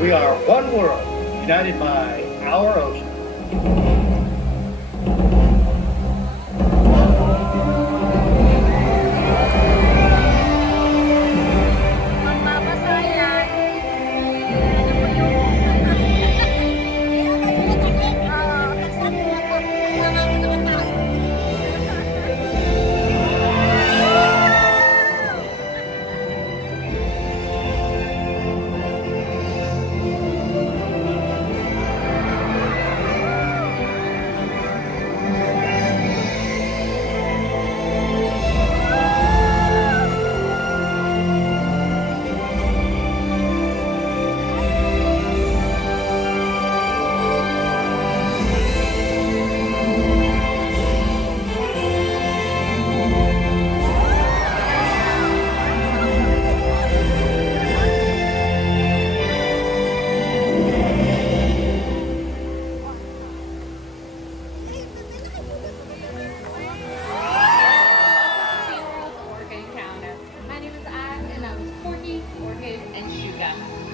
We are one world, united by our ocean.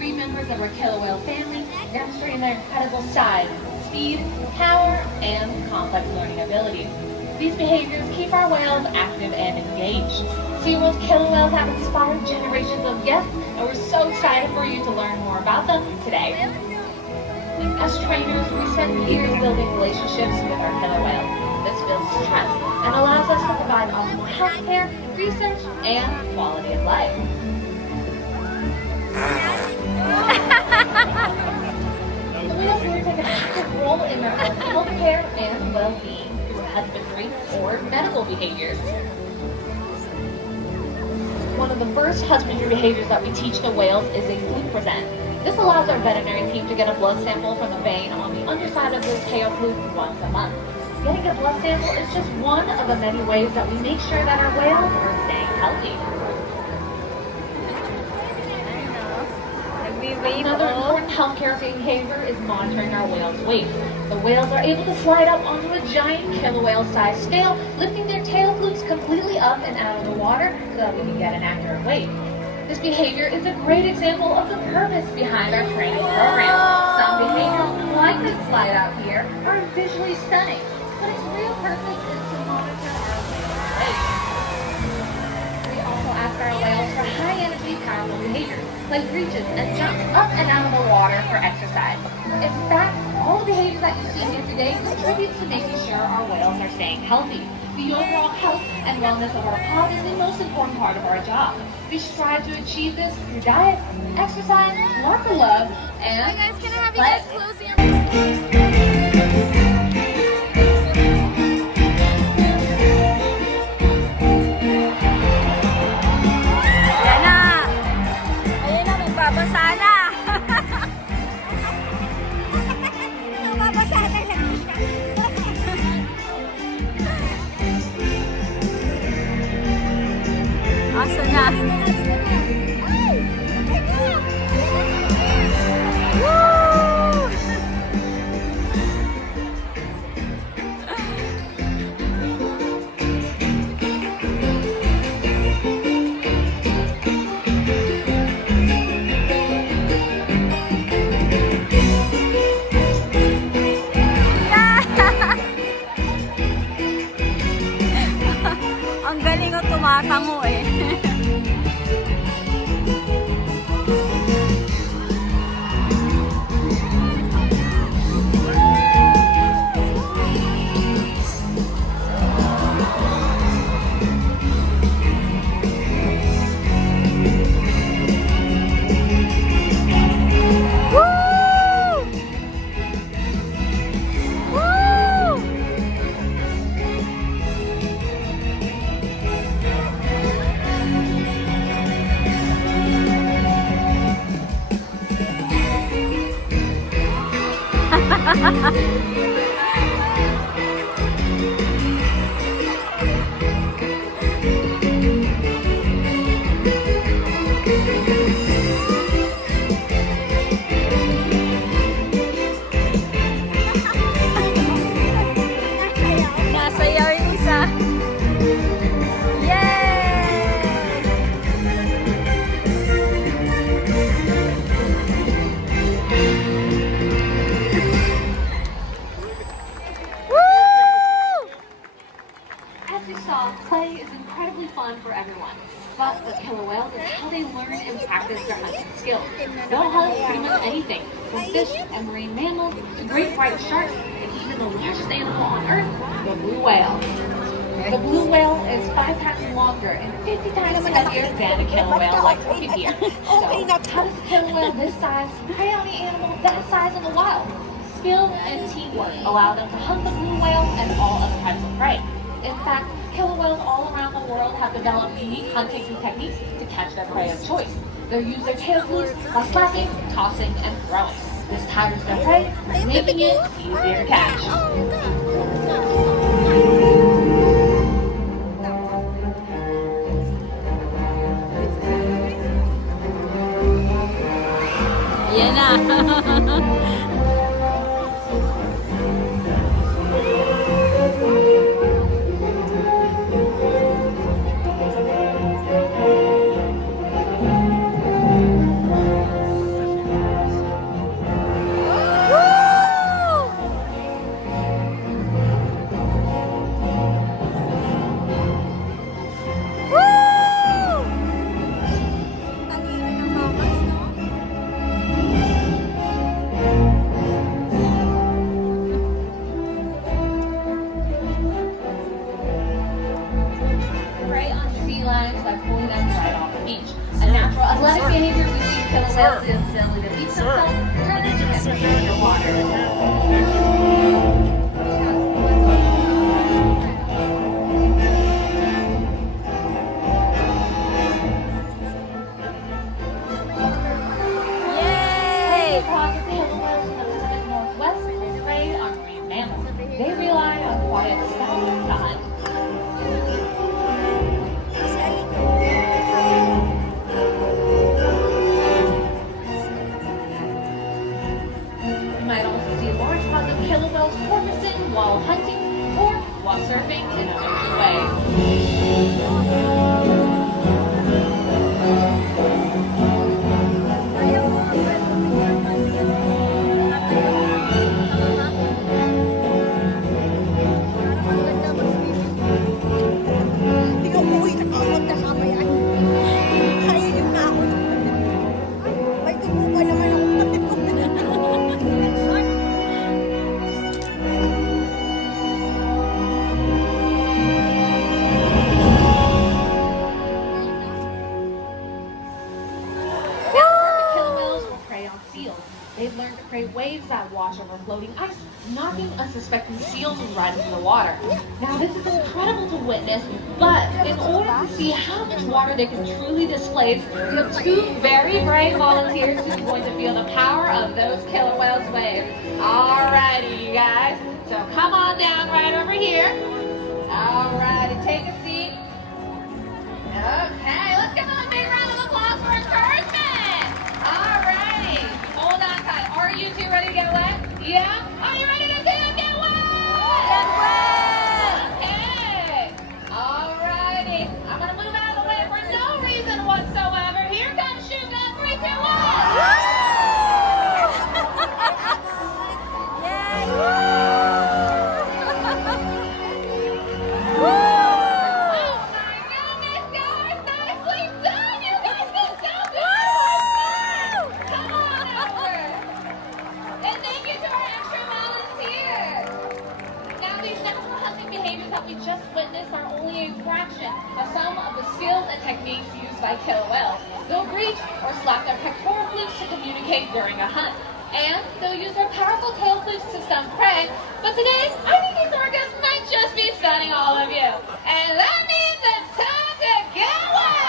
Three members of our killer whale family demonstrating their incredible size, speed, power, and complex learning abilities. These behaviors keep our whales active and engaged. SeaWorld's killer whales have inspired generations of guests, and we're so excited for you to learn more about them today. As trainers, we spend years building relationships with our killer whales. This builds trust and allows us to provide optimal health care, research, and quality of life. The whales here take an active role in their own health care and well-being through husbandry or medical behaviors. One of the first husbandry behaviors that we teach the whales is a fluke present. This allows our veterinary team to get a blood sample from the vein on the underside of the tail fluke once a month. Getting a blood sample is just one of the many ways that we make sure that our whales are staying healthy. Another important healthcare behavior is monitoring our whales' weight. The whales are able to slide up onto a giant killer whale-sized scale, lifting their tail flukes completely up and out of the water so that we can get an accurate weight. This behavior is a great example of the purpose behind our training program. Some behaviors, like this slide out here, are visually stunning, but its real purpose is to monitor our whales' weight. We also ask our whales for high-energy, powerful behaviors, like reaches and jumps up and out of the water for exercise. In fact, all the behaviors that you see here today contribute to making sure our whales are staying healthy. The overall health and wellness of our pod is the most important part of our job. We strive to achieve this through diet, exercise, lots of love, and Hi guys, can I have you guys close your... Asa na? Ang galing o tumatango eh. Nasayaw yung isa. Yay! skills. They'll hunt pretty much anything, from fish and marine mammals to great white sharks, and even the largest animal on Earth, the blue whale. The blue whale is 5 times longer and 50 times heavier than a killer whale like we here. So, how does a killer whale this size prey on the animal that size in the wild? Skill and teamwork allow them to hunt the blue whale and all other types of prey. In fact, killer whales all around the world have developed unique hunting techniques to catch their prey of choice. They use their tail flukes by slapping, tossing, and throwing. This tires their prey, making it easier to catch. Yan na. Athletic behavior we see killer whales is ability to leap themselves, turn and swim in the water. Across the killer whales in the Pacific Northwest prey on marine mammals. They rely on quiet styles to hunt. You might also see large pods of killer whales porpoising while hunting or while surfing in a ocean wave. They've learned to create waves that wash over floating ice, knocking unsuspecting seals right into the water. Now this is incredible to witness, but in order to see how much water they can truly displace, we have 2 very brave volunteers who are going to feel the power of those killer whales' waves. Alrighty, you guys. So come on down right over here. Alrighty, take a seat. Okay, let's give them a big round of applause for encouragement. Alrighty. Hold on tight. Are you 2 ready to get wet? Yeah? Are you ready to get wet? Get wet! Okay. Alrighty. I'm going to move out of the way for no reason whatsoever. Here comes shoot gun. 3, 2, 1. Yay! We just witnessed are only a fraction of some of the skills and techniques used by killer whales. They'll reach or slap their pectoral flukes to communicate during a hunt. And they'll use their powerful tail flukes to stun prey. But today, I think these orcas might just be stunning all of you. And that means it's time to get wet!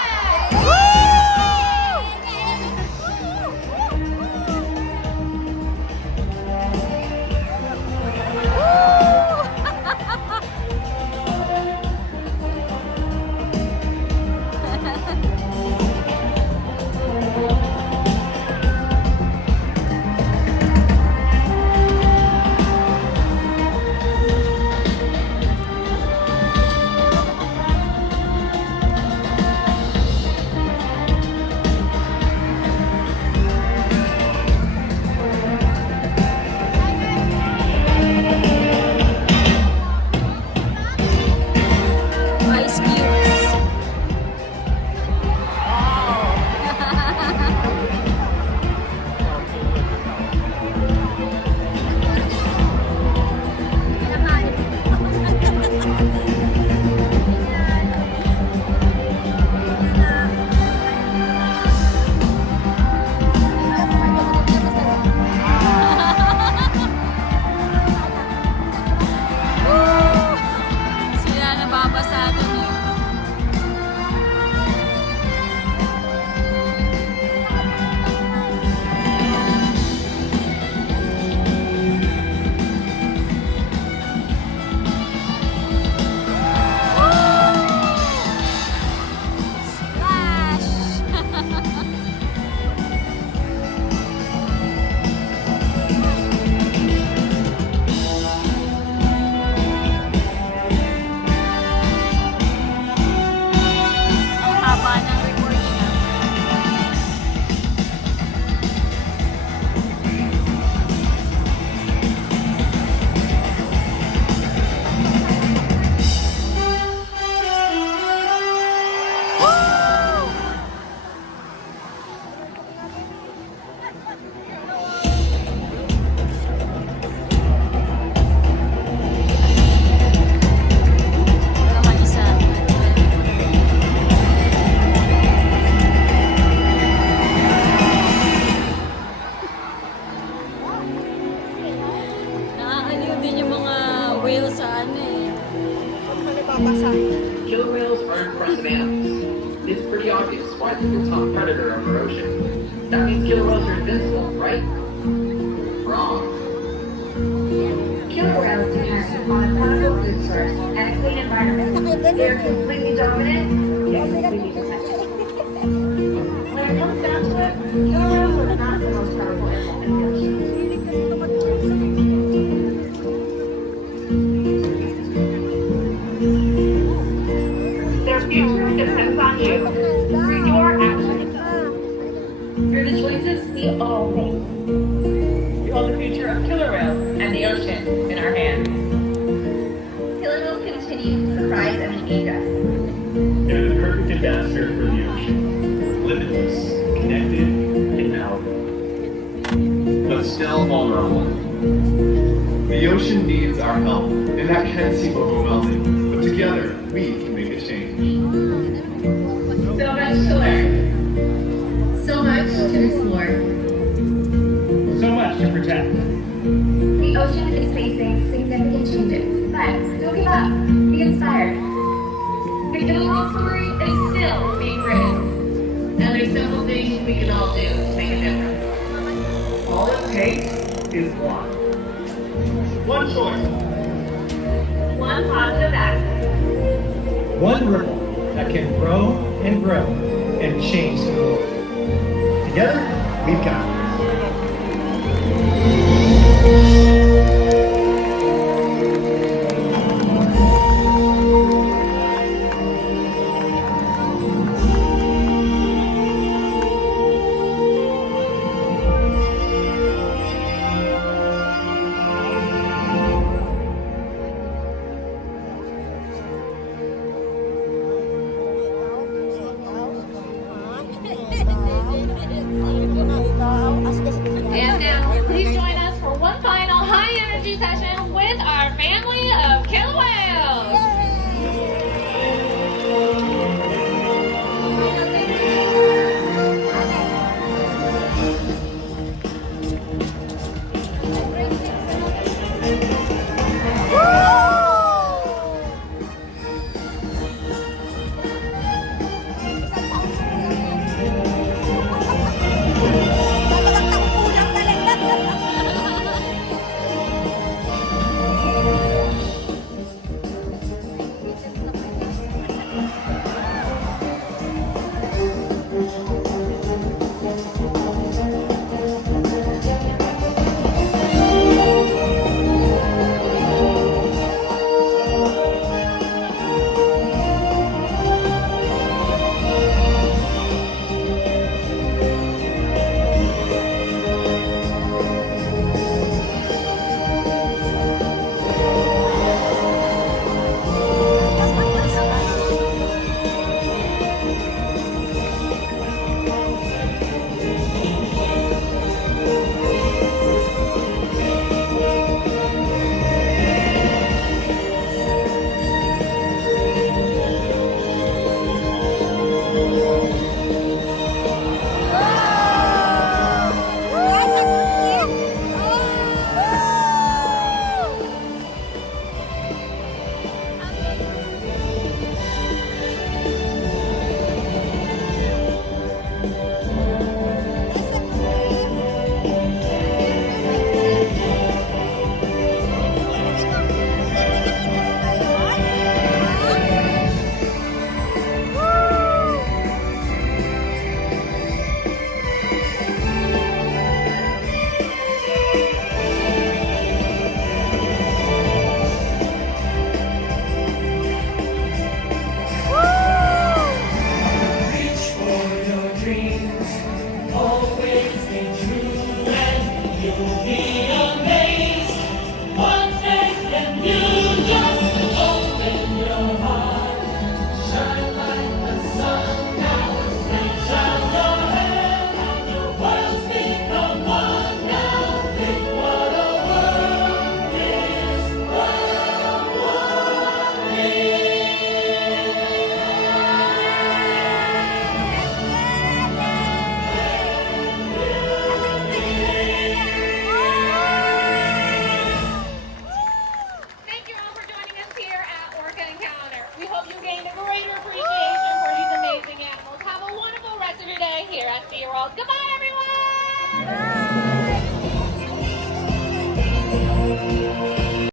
pretty obvious. Why is it the top predator of our ocean? That means killer whales are invincible, right? Wrong. Killer whales depend on a plentiful food source and a clean environment. They are completely dominant, yet completely protected. When it comes down to it, killer whales are not the most powerful animal in the ocean. Their future depends on you. Through your actions. Through the choices we all make. We hold the future of killer whales and the ocean in our hands. Killer whales continue to surprise and engage us. They're the perfect ambassador for the ocean. Limitless, connected, and powerful. But still vulnerable. The ocean needs our help, and that can seem overwhelming. But together, we can make a change. So much to learn. So much to explore. So much to protect. The ocean is facing significant changes, but don't give up. Be inspired. The killer whale story is still being written, and there's several things we can all do to make a difference. All it takes is one. One choice. One positive act. One ripple that can grow and grow and change the world. Together, we've got it. And now, please join us for one final high energy session with our family